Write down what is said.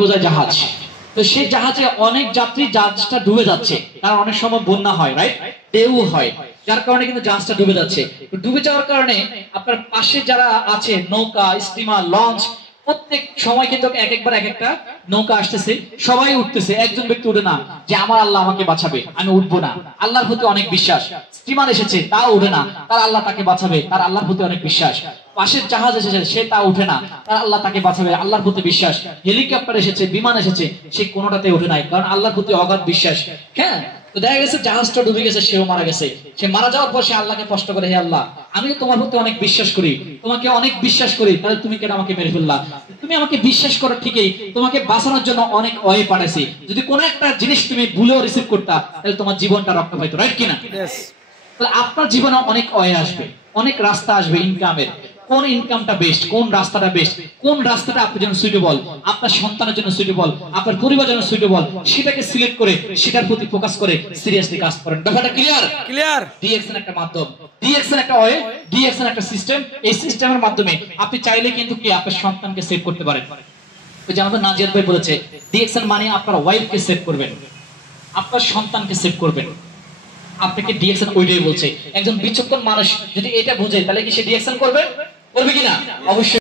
বোঝায় জাহাজ। তো সেই জাহাজে অনেক যাত্রী, জাহাজটা ডুবে যাচ্ছে, কারণ অনেক সময় বন্যা হয়, রাইট, ঢেউ হয়, যার কারণে কিন্তু জাহাজটা ডুবে যাচ্ছে। ডুবে যাওয়ার কারণে আপনার পাশে যারা আছে, নৌকা, স্টিমার, লঞ্চ, প্রত্যেক সময় কিন্তু এক একবার এক একটা নৌকা আসতেছে, সবাই উঠতেছে, একজন ব্যক্তি উঠে না যে আমার আল্লাহ আমাকে বাঁচাবে, আমি উঠবো না। আল্লাহর প্রতি অনেক বিশ্বাস। স্টিমার এসেছে, তাও উঠে না, তার আল্লাহ তাকে বাঁচাবে, তার আল্লাহর প্রতি অনেক বিশ্বাস। পাশের জাহাজ এসেছে, সে তা উঠে না, তার আল্লাহ তাকে বাঁচাবে, আল্লাহর প্রতি বিশ্বাস। হেলিকপ্টার এসেছে, বিমান এসেছে, সে কোনোটাতে উঠে নাই, কারণ আল্লাহর প্রতি অগাধ বিশ্বাস। হ্যাঁ, তো দেখা গেছে জাহাজটা ডুবে গেছে, সেও মারা গেছে। সে মারা যাওয়ার পর সে আল্লাহকে প্রশ্ন করে, হে আল্লাহ, আমি তো তোমার প্রতি অনেক বিশ্বাস করি, তোমাকে অনেক বিশ্বাস করি, তাহলে তুমি কেন আমাকে মেরে ফেললা? তুমি আমাকে বিশ্বাস করো ঠিকই, তোমাকে বাঁচানোর জন্য অনেক ওয়ে পাঠাইছি, যদি কোনো একটা জিনিস তুমি ভুলেও রিসিভ করতা, তাহলে তোমার জীবনটা রক্ষা পাইতো, রাইট কিনা? তাহলে আপনার জীবনে অনেক ওয়ে আসবে, অনেক রাস্তা আসবে ইনকামের। কোন ইনকামটা বেস্ট, কোন রাস্তাটা বেস্ট, কোন রাস্তাটা আপনার জন্য সুইটেবল, আপনার সন্তানের জন্য সুইটেবল, আপনার পরিবারের জন্য সুইটেবল, সেটাকে সিলেক্ট করে সেটার প্রতি ফোকাস করে সিরিয়াসলি কাজ করেন। ব্যাপারটা ক্লিয়ার? ক্লিয়ার। ডিএক্সএন একটা মাধ্যম, ডিএক্সএন একটা ওয়ে, ডিএক্সএন একটা সিস্টেম। এই সিস্টেমের মাধ্যমে আপনি চাইলে কিন্তু কি আপনার সন্তানকে সেভ করতে পারেন। যে আমাদের নাজিয়াত ভাই বলেছে, ডিএক্সএন মানে আপনার ওয়াইফকে সেভ করবেন, আপনার সন্তানকে সেভ করবেন। আপনাকে ডিএক্সএন ওইটাই বলছে। একজন বিচক্ষণ মানুষ যদি এটা বোঝে, তাহলে কি সে ডিএক্সএন করবে? করবে কিনা? অবশ্যই।